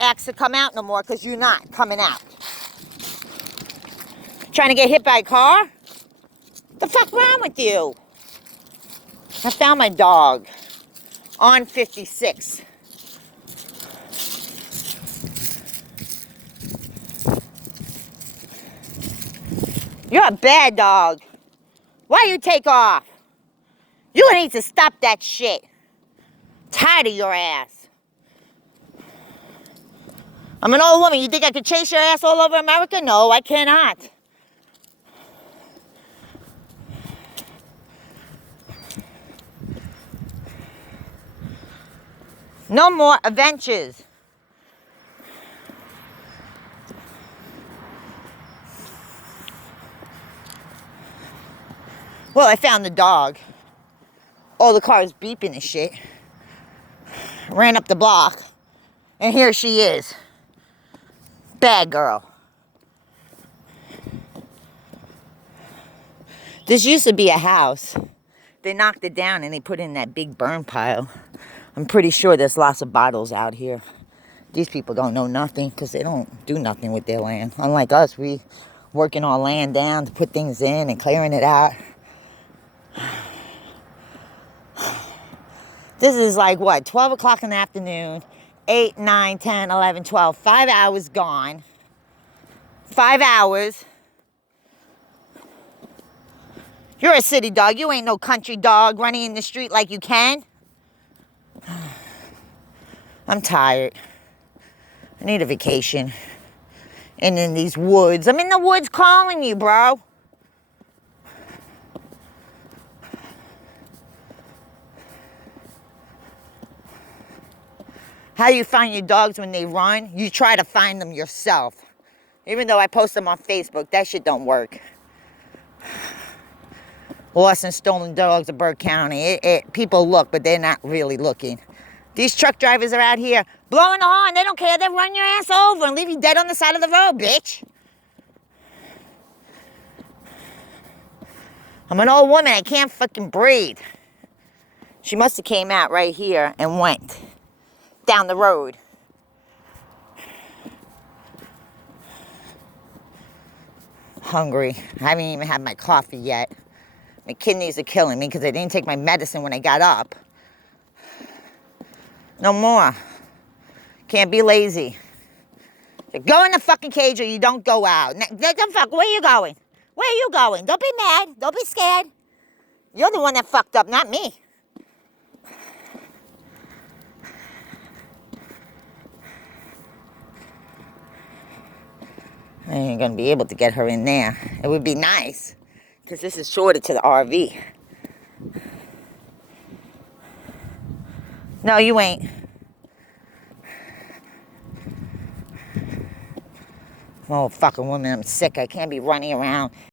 ask to come out no more because you're not coming out. Trying to get hit by a car? The fuck wrong with you? I found my dog on 56. You're a bad dog. Why you take off? You need to stop that shit. Tired of your ass. I'm an old woman. You think I could chase your ass all over America? No, I cannot. No more adventures. Well, I found the dog. All the cars beeping and shit. Ran up the block. And here she is. Bad girl. This used to be a house. They knocked it down and they put in that big burn pile. I'm pretty sure there's lots of bottles out here. These people don't know nothing because they don't do nothing with their land. Unlike us, we working our land down to put things in and clearing it out. This is like what, 12 o'clock in the afternoon, 8, 9, 10, 11, 12, 5 hours gone. 5 hours. You're a city dog. You ain't no country dog running in the street like you can. I'm tired. I need a vacation. And in these woods. I'm in the woods calling you, bro. How you find your dogs when they run? You try to find them yourself. Even though I post them on Facebook, that shit don't work. Lost and stolen dogs of Burke County. People look, but they're not really looking. These truck drivers are out here blowing the horn. They don't care. They run your ass over and leave you dead on the side of the road, bitch. I'm an old woman. I can't fucking breathe. She must have came out right here and went down the road. Hungry. I haven't even had my coffee yet. My kidneys are killing me because I didn't take my medicine when I got up. No more. Can't be lazy. You go in the fucking cage or you don't go out. Where are you going? Where are you going? Don't be mad. Don't be scared. You're the one that fucked up, not me. I ain't gonna be able to get her in there. It would be nice, because this is shorter to the RV. No, you ain't. Oh, fucking woman, I'm sick. I can't be running around